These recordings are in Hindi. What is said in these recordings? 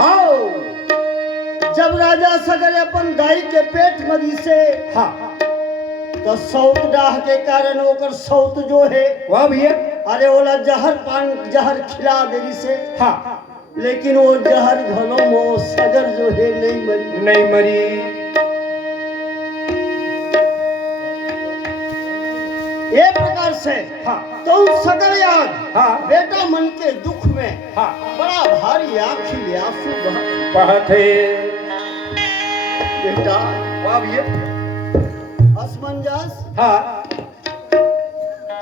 आओ जब राजा सगर अपन दाई के पेट मरी से हाँ तो सौत डाह के कारण ओकर सौत जो है वाह भैया अरे ओला जहर खिला देरी से हाँ लेकिन वो जहर घलो मो सगर जो है नहीं मरी ये प्रकार से हाँ तो सगर याद हाँ बेटा मन के दुख में हाँ बड़ा भारी आंखी आंसू बहते बेटा वाह भैया असमंजस हाँ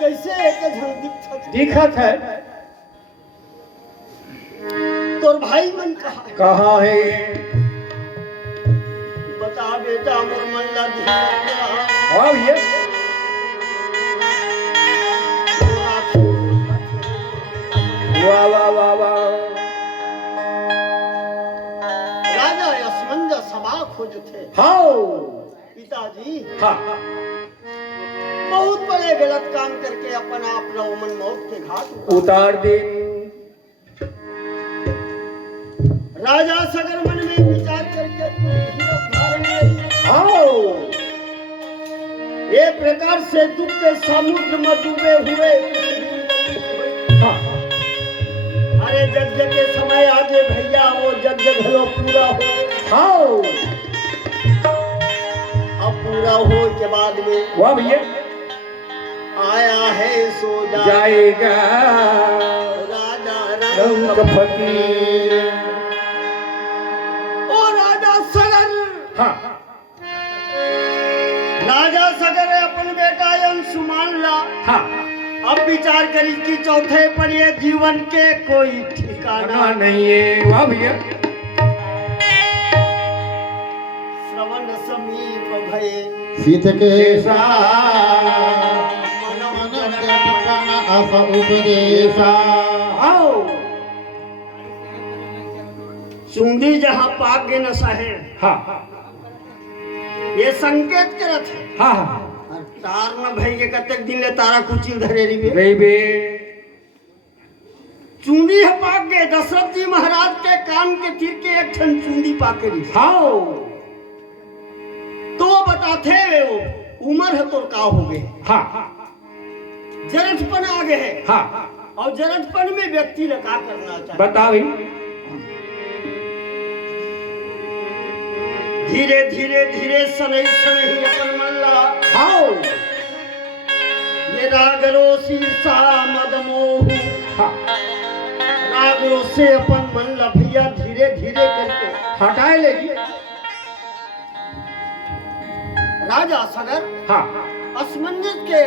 कैसे एक झन दिखत है तोर भाई मन कहाँ है बता बेटा मोर मन ला वाह भैया वाह वाह वाह वाह राजा असमंजस समा खोजते हाँ पिताजी हाँ बहुत बड़े गलत काम करके अपन आप मन मौत के घाट उतार दे राजा सगर मन में विचार करके आओ ये प्रकार से दुख के समुद्र में डूबे हुए हाँ अरे यज्ञ के समय आगे भैया वो यज्ञ घलो पूरा हो आओ अब पूरा हो के बाद में वाह भैया आया है सो जाएगा राजा रंग फकीर ओ राजा सगर हाँ राजा सगर अपन बेटा अंशुमान ला हाँ अब विचार करी कि चौथे पर ये जीवन के कोई ठिकाना नहीं है वाह भैया श्रवण समीप भय सीत के उपदेशा आओ चूंदी जहाँ पाक गे नशा है हाँ ये संकेत करत है हाँ हाँ तार न भई के कतेक दिन ले तारा कुचिल धरे रिबे बेबे चूंदी है पाक गए दशरथ जी महाराज के कान के तीर के एक ठन चूंदी पाकरी हाँ तो बताते वे वो उम्र है तो का हो गए हाँ जरठपन आ गए है हाँ और जरठपन में व्यक्ति ने का करना चाहिए बता भी धीरे धीरे धीरे सनई सनई अपन मन ला हाँ ये रागरोसी सा मद मोह हाँ रागरो से अपन मन ला भैया धीरे धीरे करके हटाए लेगी राजा सगर हाँ असमंजस के